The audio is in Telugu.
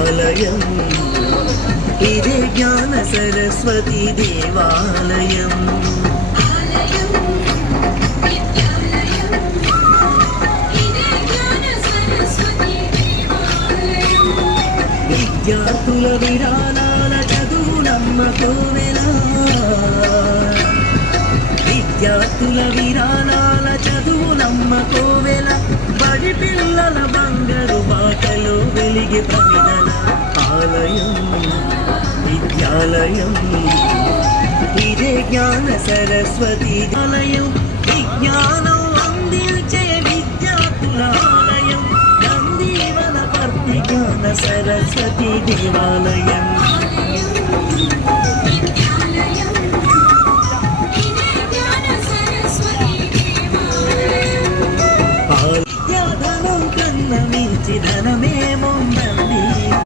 విద్యాలయం ఇదే జ్ఞాన సరస్వతి దేవాలయం. విద్యార్థుల విరాళాల చదువు నమ్మకోవెలా, విద్యార్థుల విరాళాల చదువు నమ్మకోవెలా, బడి పిల్లల బంగారు బాటలో వెలిగి ప్రమిదల ఆలయం విద్యాలయం ఇదే జ్ఞాన సరస్వతి ఆలయం. విజ్ఞానం అందించే విద్యార్థుల ఆలయం నందీవన పర్తి జ్ఞాన సరస్వతి దేవాలయం. విద్యాధనం కన్న మించి ధనమే ముంద